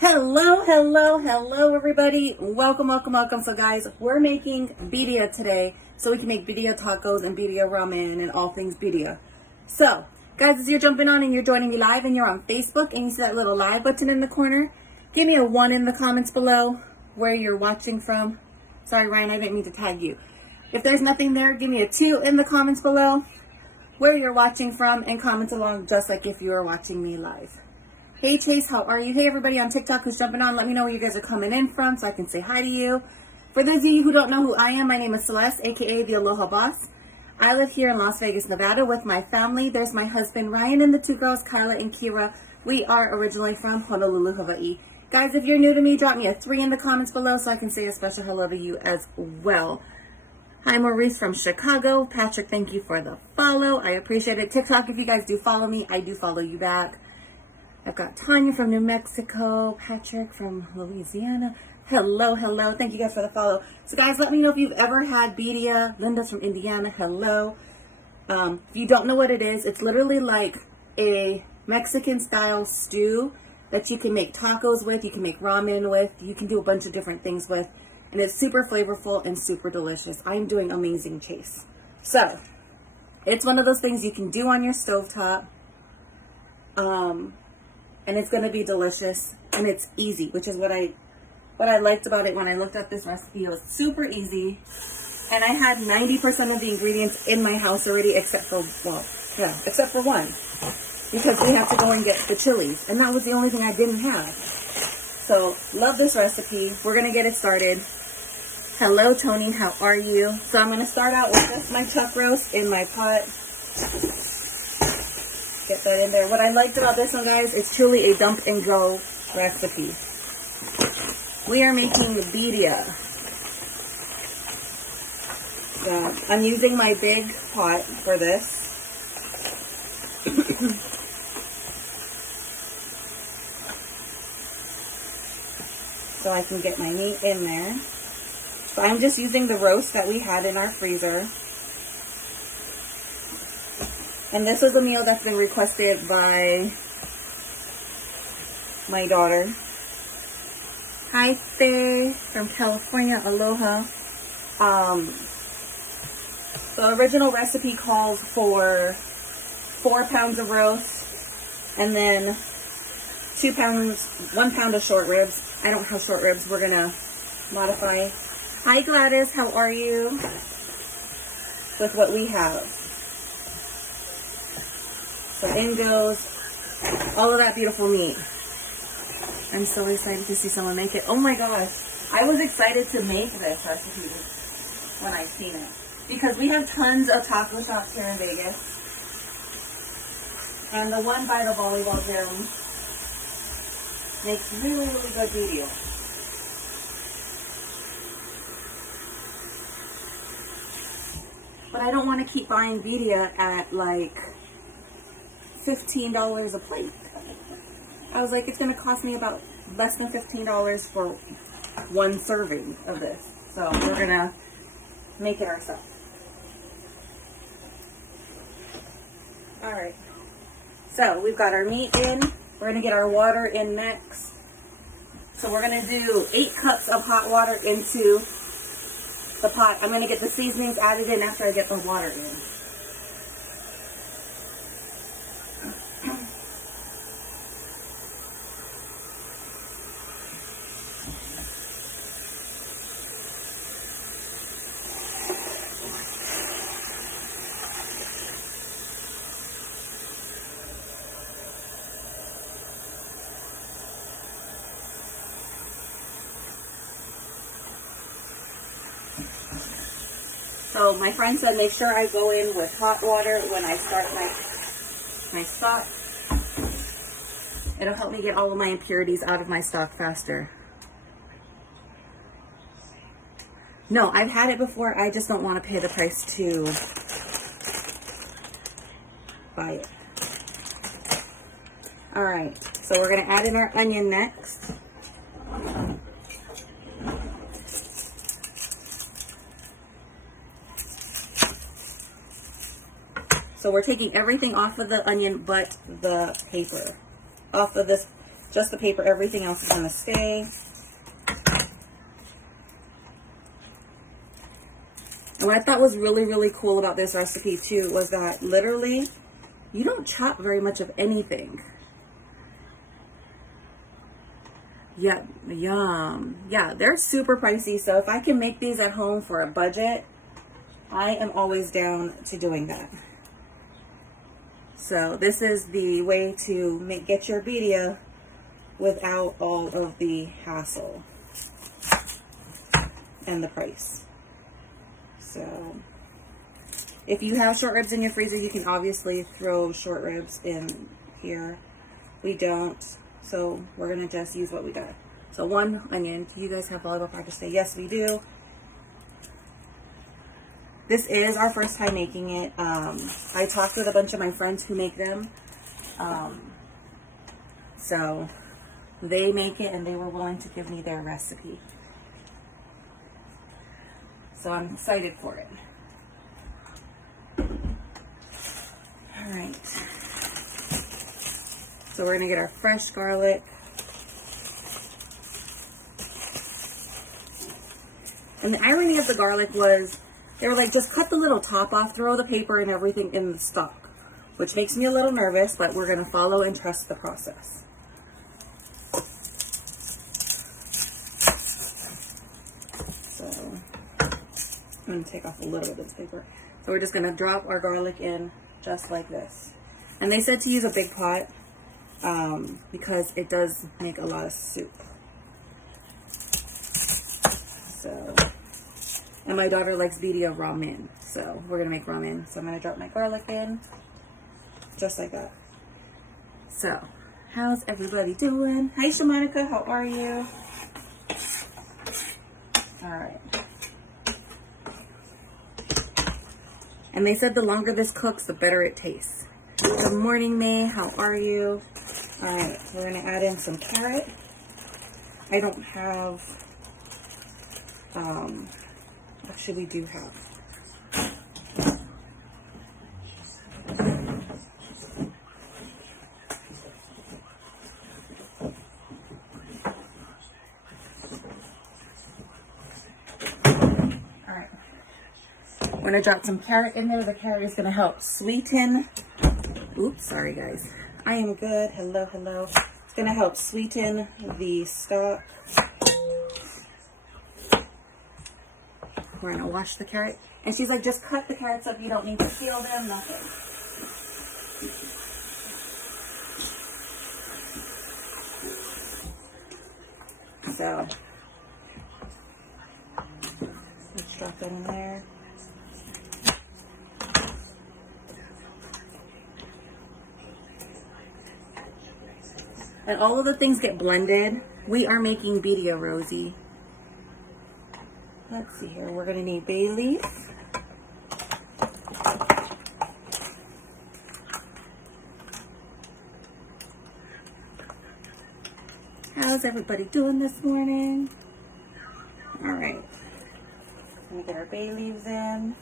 Hello everybody. Welcome. So guys, we're making birria today so we can make birria tacos and birria ramen and all things birria. So guys, as you're jumping on and you're joining me live and you're on Facebook and you see that little live button in the corner, give me a 1 in the comments below where you're watching from. Sorry Ryan, I didn't mean to tag you. If there's nothing there, give me a 2 in the comments below where you're watching from and comment along just like if you were watching me live. Hey Chase, how are you? Hey everybody on TikTok who's jumping on, let me know where you guys are coming in from so I can say hi to you. For those of you who don't know who I am, my name is Celeste, aka the Aloha Boss. I live here in Las Vegas, Nevada with my family. There's my husband Ryan and the 2 girls, Carla and Kira. We are originally from Honolulu, Hawaii. Guys, if you're new to me, drop me a 3 in the comments below so I can say a special hello to you as well. Hi Maurice from Chicago. Patrick, thank you for the follow. I appreciate it. TikTok, if you guys do follow me, I do follow you back. I've got Tanya from New Mexico, Patrick from Louisiana. Hello. Thank you guys for the follow. So guys, let me know if you've ever had birria. Linda's from Indiana. Hello. If you don't know what it is, it's literally like a Mexican style stew that you can make tacos with, you can make ramen with, you can do a bunch of different things with, and it's super flavorful and super delicious. I'm doing amazing, Chase. So, it's one of those things you can do on your stovetop. And it's going to be delicious and it's easy, which is what I liked about it when I looked up this recipe. It was super easy and I had 90% of the ingredients in my house already except for one, because we have to go and get the chilies and that was the only thing I didn't have. So love this recipe. We're going to get it started. Hello Tony, how are you? So I'm going to start out with just my chuck roast in my pot. Get that in there. What I liked about this one, guys, it's truly a dump and go recipe. We are making birria. So I'm using my big pot for this. So I can get my meat in there. So I'm just using the roast that we had in our freezer. And this is a meal that's been requested by my daughter. Hi, Faye from California. Aloha. The original recipe calls for 4 pounds of roast and then 1 pound of short ribs. I don't have short ribs. We're going to modify. Hi, Gladys. How are you? With what we have. So in goes all of that beautiful meat. I'm so excited to see someone make it. Oh my gosh. I was excited to make this recipe when I seen it. Because we have tons of taco shops here in Vegas. And the one by the volleyball gym makes really good birria. But I don't want to keep buying birria at like $15 a plate. I was like, it's going to cost me about less than $15 for 1 serving of this. So we're going to make it ourselves. Alright. So we've got our meat in. We're going to get our water in next. So we're going to do 8 cups of hot water into the pot. I'm going to get the seasonings added in after I get the water in. So my friend said make sure I go in with hot water when I start my stock. It'll help me get all of my impurities out of my stock faster. No, I've had it before. I just don't want to pay the price to buy it. All right, so we're going to add in our onion next. So we're taking everything off of the onion but the paper. Off of this Just the paper, everything else is gonna stay. And what I thought was really, really cool about this recipe too was that literally you don't chop very much of anything. Yeah, yum. Yeah, they're super pricey. So if I can make these at home for a budget, I am always down to doing that. So this is the way to get your birria without all of the hassle and the price. So if you have short ribs in your freezer, you can obviously throw short ribs in here. We don't, so we're gonna just use what we got. So 1 onion. Do you guys have volleyball practice today? Yes, we do. This is our first time making it. I talked with a bunch of my friends who make them. So they make it and they were willing to give me their recipe. So I'm excited for it. All right. So we're gonna get our fresh garlic. And the irony of the garlic was, they were like, just cut the little top off, throw the paper and everything in the stock, which makes me a little nervous, but we're gonna follow and trust the process. So I'm gonna take off a little bit of this paper. So we're just gonna drop our garlic in just like this. And they said to use a big pot because it does make a lot of soup. So, and my daughter likes birria ramen, so we're gonna make ramen. So I'm gonna drop my garlic in just like that. So, how's everybody doing? Hi Shamanika, how are you? All right. And they said the longer this cooks, the better it tastes. Good morning, May. How are you? All right, we're gonna add in some carrot. I don't have, actually we do have. All right. I'm gonna drop some carrot in there. The carrot is gonna help sweeten. Oops, sorry guys. I am good. Hello, hello. It's gonna help sweeten the stock. We're gonna wash the carrot. And she's like, just cut the carrots up. You don't need to peel them, nothing. So, let's drop that in there. And all of the things get blended. We are making birria, Rosie. Let's see here. We're gonna need bay leaf. How's everybody doing this morning? All right. Let me get our bay leaves in.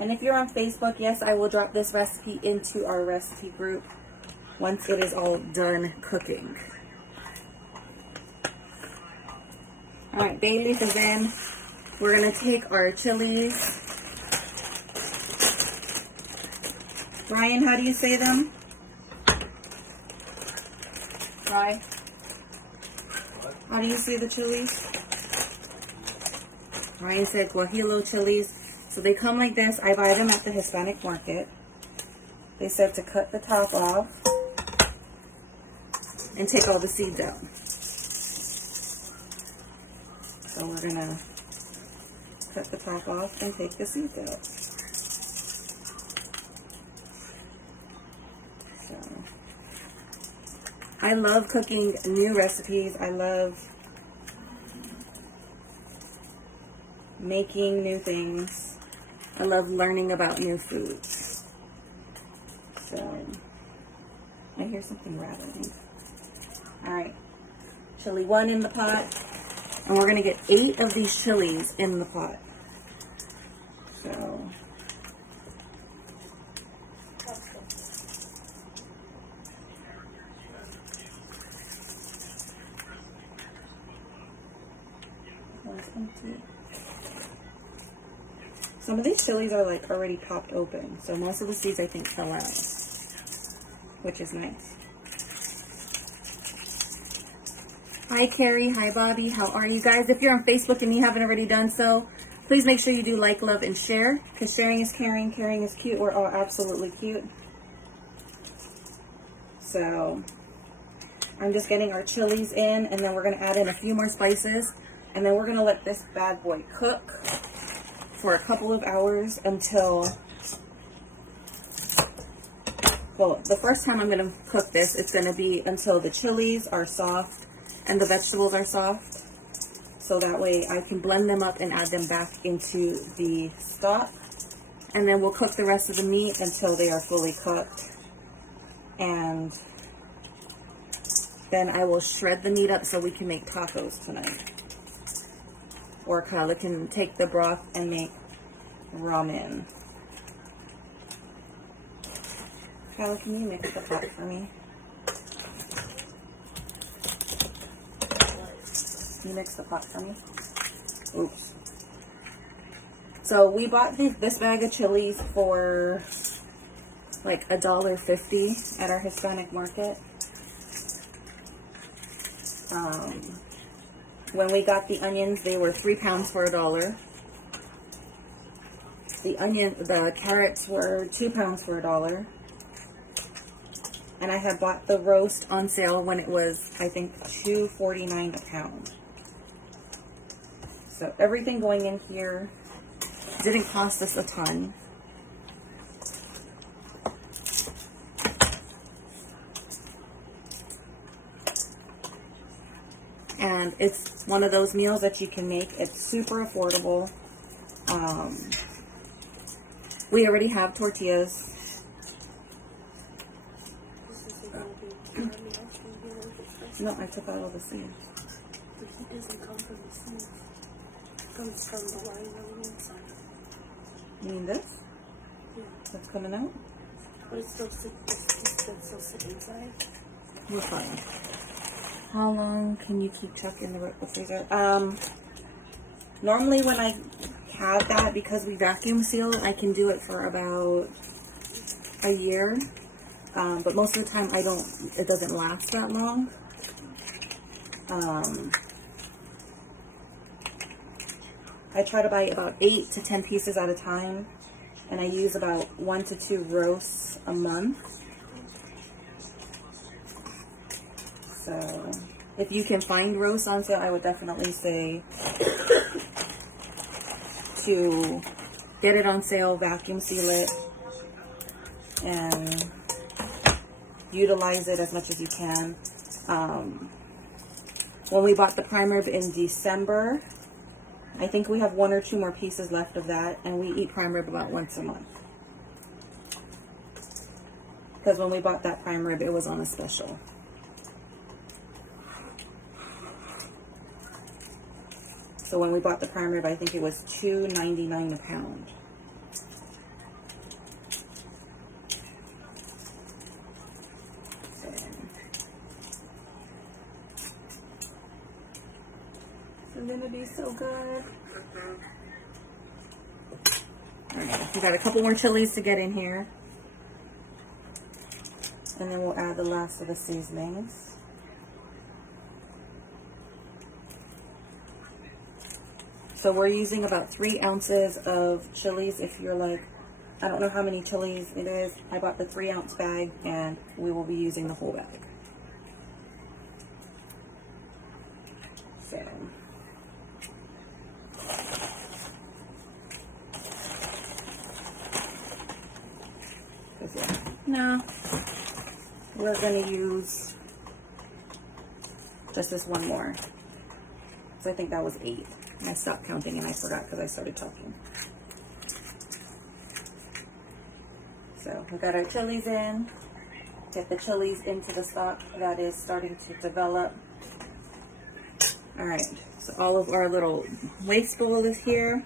And if you're on Facebook, yes, I will drop this recipe into our recipe group once it is all done cooking. All right, bay leaf is in. We're gonna take our chilies. Ryan, how do you say them? Ryan, how do you say the chilies? Ryan said guajillo chilies. So they come like this. I buy them at the Hispanic market. They said to cut the top off and take all the seeds out. So we're gonna cut the top off and take the seeds out. So I love cooking new recipes. I love making new things. I love learning about new foods. So, I hear something rattling. All right, chili 1 in the pot. And we're gonna get 8 of these chilies in the pot. So, empty. Some of these chilies are like already popped open, so most of the seeds I think fell out, which is nice. Hi Carrie, hi Bobby, how are you guys? If you're on Facebook and you haven't already done so, please make sure you do like, love, and share, because sharing is caring, caring is cute. We're all absolutely cute. So I'm just getting our chilies in, and then we're gonna add in a few more spices, and then we're gonna let this bad boy cook for a couple of hours until, well, the first time I'm gonna cook this, it's gonna be until the chilies are soft and the vegetables are soft. So that way I can blend them up and add them back into the stock. And then we'll cook the rest of the meat until they are fully cooked. And then I will shred the meat up so we can make tacos tonight. Or Kyla can take the broth and make ramen. Kyla, can you mix the pot for me? Can you mix the pot for me? Oops. So we bought this bag of chilies for like $1.50 at our Hispanic market. When we got the onions, they were 3 pounds for $1. The carrots were 2 pounds for $1. And I had bought the roast on sale when it was, I think, $2.49 a pound. So everything going in here didn't cost us a ton. And it's one of those meals that you can make. It's super affordable. We already have tortillas. No, I took out all the seeds. The heat doesn't come from the seeds. It comes from the line on the inside. You mean this? Yeah. That's coming out? But it's still sit inside. We're fine. How long can you keep Chuck in the freezer? Normally when I have that, because we vacuum seal, I can do it for about a year. But most of the time it doesn't last that long. I try to buy about 8 to 10 pieces at a time, and I use about 1 to 2 roasts a month. So if you can find roasts on sale, I would definitely say to get it on sale, vacuum seal it, and utilize it as much as you can. When we bought the prime rib in December, I think we have 1 or 2 more pieces left of that, and we eat prime rib about once a month. Because when we bought that prime rib, it was on a special. So when we bought the prime rib, I think it was $2.99 a pound. And then it'd be so good. Alright, we got a couple more chilies to get in here. And then we'll add the last of the seasonings. So we're using about 3 ounces of chilies. If you're like, I don't know how many chilies it is. I bought the 3-ounce bag, and we will be using the whole bag. So. No, we're going to use just this one more. So I think that was 8. I stopped counting and I forgot because I started talking. So we got our chilies in. Get the chilies into the stock that is starting to develop. All right, so all of our little waste bowl is here.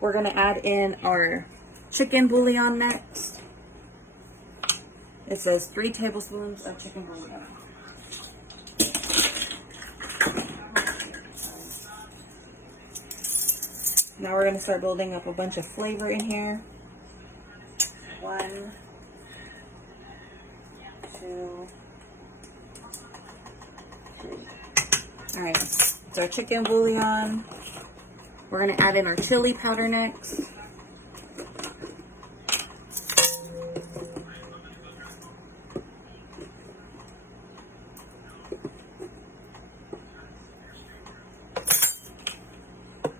We're going to add in our chicken bouillon next. It says 3 tablespoons of chicken bouillon. Now we're gonna start building up a bunch of flavor in here. 1, 2, 3. All right, it's our chicken bouillon. We're gonna add in our chili powder next.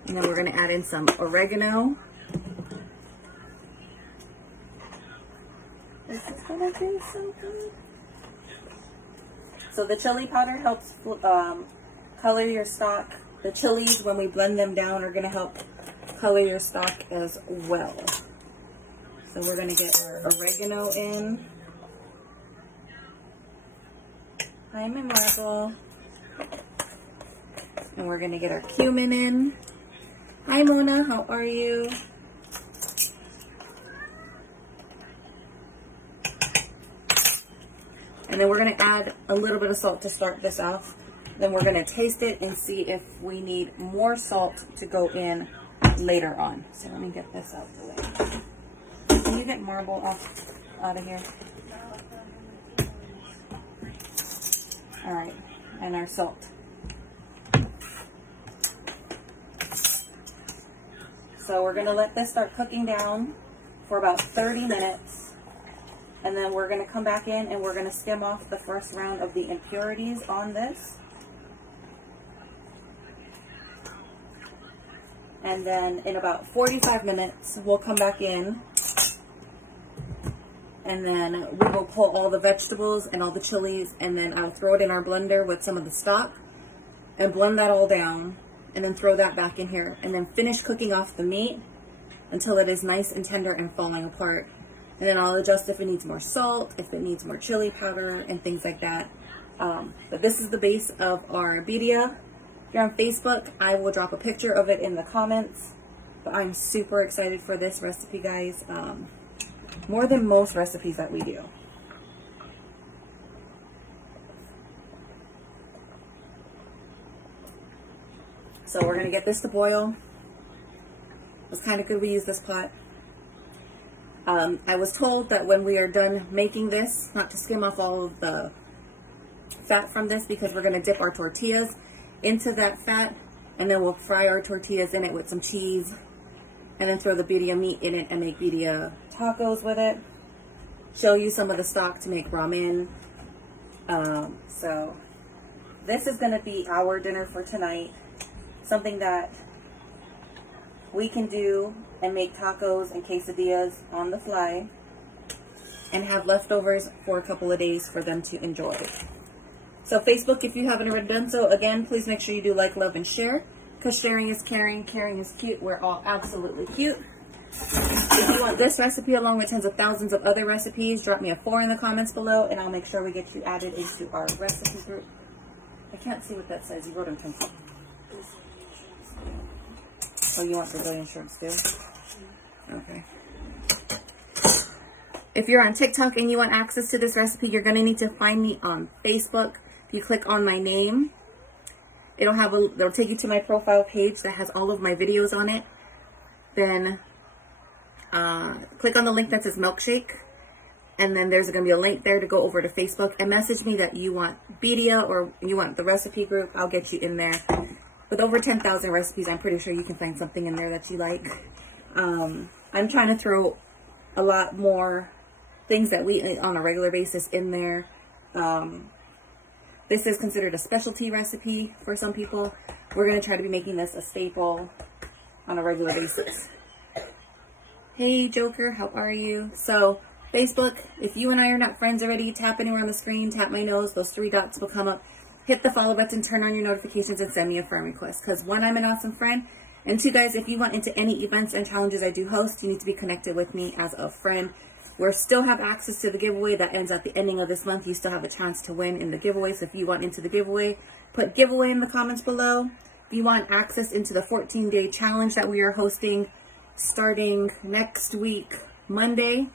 And then we're gonna add in some oregano. This is gonna be so good. So the chili powder helps color your stock. The chilies, when we blend them down, are gonna help color your stock as well. So we're gonna get our oregano in. Hi, my marble. And we're gonna get our cumin in. Hi, Mona, how are you? And then we're gonna add a little bit of salt to start this off. Then we're gonna taste it and see if we need more salt to go in later on. So let me get this out the way. Can you get marble out of here? All right, and our salt. So we're gonna let this start cooking down for about 30 minutes. And then we're gonna come back in and we're gonna skim off the first round of the impurities on this. And then in about 45 minutes, we'll come back in and then we will pull all the vegetables and all the chilies, and then I'll throw it in our blender with some of the stock and blend that all down, and then throw that back in here, and then finish cooking off the meat until it is nice and tender and falling apart. And then I'll adjust if it needs more salt, if it needs more chili powder, and things like that. But this is the base of our birria. If you're on Facebook, I will drop a picture of it in the comments. But I'm super excited for this recipe, guys. More than most recipes that we do. So we're gonna get this to boil. It's kind of good we use this pot. I was told that when we are done making this, not to skim off all of the fat from this, because we're gonna dip our tortillas into that fat, and then we'll fry our tortillas in it with some cheese, and then throw the birria meat in it and make birria tacos with it. Show you some of the stock to make ramen. So this is gonna be our dinner for tonight. Something that we can do and make tacos and quesadillas on the fly and have leftovers for a couple of days for them to enjoy. So Facebook, if you haven't already done so, again, please make sure you do like, love, and share, because sharing is caring, caring is cute. We're all absolutely cute. If you want this recipe along with tens of thousands of other recipes, drop me a 4 in the comments below and I'll make sure we get you added into our recipe group. I can't see what that says. You wrote in pencil. Oh, you want Brazilian shirts too? Okay. If you're on TikTok and you want access to this recipe, you're going to need to find me on Facebook. If you click on my name, it'll take you to my profile page that has all of my videos on it. Then click on the link that says milkshake, and then there's going to be a link there to go over to Facebook and message me that you want birria or you want the recipe group. I'll get you in there. With over 10,000 recipes, I'm pretty sure you can find something in there that you like. I'm trying to throw a lot more things that we eat on a regular basis in there. This is considered a specialty recipe for some people. We're going to try to be making this a staple on a regular basis. Hey, Joker, how are you? So, Facebook, if you and I are not friends already, tap anywhere on the screen, tap my nose, those 3 dots will come up. Hit the follow button, turn on your notifications, and send me a friend request. Because 1, I'm an awesome friend. And 2, guys, if you want into any events and challenges I do host, you need to be connected with me as a friend. We still have access to the giveaway that ends at the ending of this month. You still have a chance to win in the giveaway. So if you want into the giveaway, put giveaway in the comments below. If you want access into the 14-day challenge that we are hosting starting next week, Monday,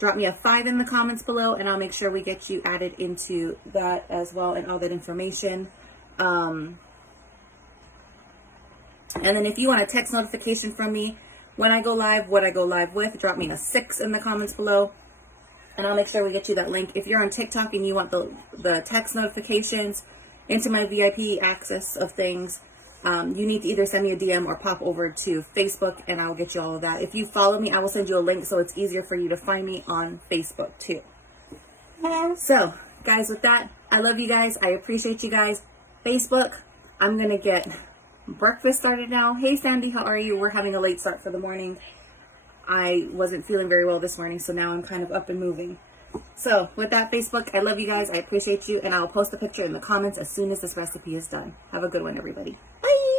drop me a 5 in the comments below and I'll make sure we get you added into that as well and all that information. And then if you want a text notification from me when I go live, what I go live with, drop me a 6 in the comments below, and I'll make sure we get you that link. If you're on TikTok and you want the text notifications into my VIP access of things, you need to either send me a DM or pop over to Facebook, and I'll get you all of that. If you follow me, I will send you a link so it's easier for you to find me on Facebook too. So, guys, with that, I love you guys. I appreciate you guys. Facebook, I'm going to get breakfast started now. Hey, Sandy, how are you? We're having a late start for the morning. I wasn't feeling very well this morning, so now I'm kind of up and moving. So, with that, Facebook, I love you guys. I appreciate you, and I'll post a picture in the comments as soon as this recipe is done. Have a good one, everybody. Bye!